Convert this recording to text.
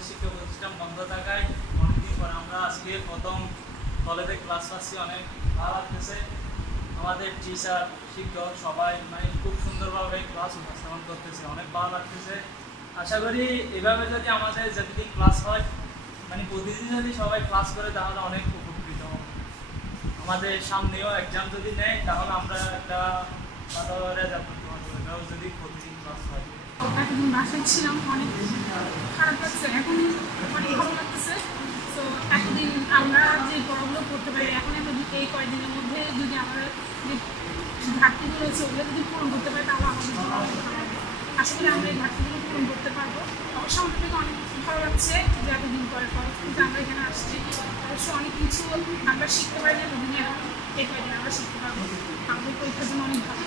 আমাদের শিক্ষা প্রতিষ্ঠান বন্ধ থাকায় অনেকদিন পর আমরা আজকে প্রথম কলেজে ক্লাস পাচ্ছি, অনেক ভালো লাগতেছে। আমাদের টিচার শিক্ষক সবাই মানে খুব সুন্দরভাবে ক্লাস উপস্থাপন করতেছে, অনেক ভালো লাগতেছে। আশা করি এভাবে যদি আমাদের যতদিন ক্লাস হয় মানে প্রতিদিন যদি সবাই ক্লাস করে তাহলে অনেক উপকৃত হবে। আমাদের সামনেও এক্সাম যদি নেয় তাহলে আমরা একটা ভালো রেজাল্ট করতে পারবো, এটাও যদি প্রতিদিন ক্লাস হয়। এতদিন বাসায় ছিলাম, অনেক খারাপ লাগছে, এখন অনেক ভালো লাগতেছে। তো এতদিন আমরা যে পড়াগুলো করতে পারি এখন এই কয়েকদিনের মধ্যে যদি আমরা যে ঘাটতিগুলো রয়েছে ওগুলো যদি পূরণ করতে পারি তাহলে আমাদের জন্য অনেক ভালো হবে। আশা করি আমরা এই ঘাটতিগুলো পূরণ করতে পারবো। অবশ্য আমাদের থেকে অনেক ভালো লাগছে যে এতদিন পরে খরচ কিন্তু আমরা এখানে আসছি। অবশ্য অনেক কিছু আমরা শিখতে পারি না, এতদিনে এখন এই কয়েকদিন আমরা শিখতে পারবো। আমাদের পরীক্ষার জন্য অনেক ভালো।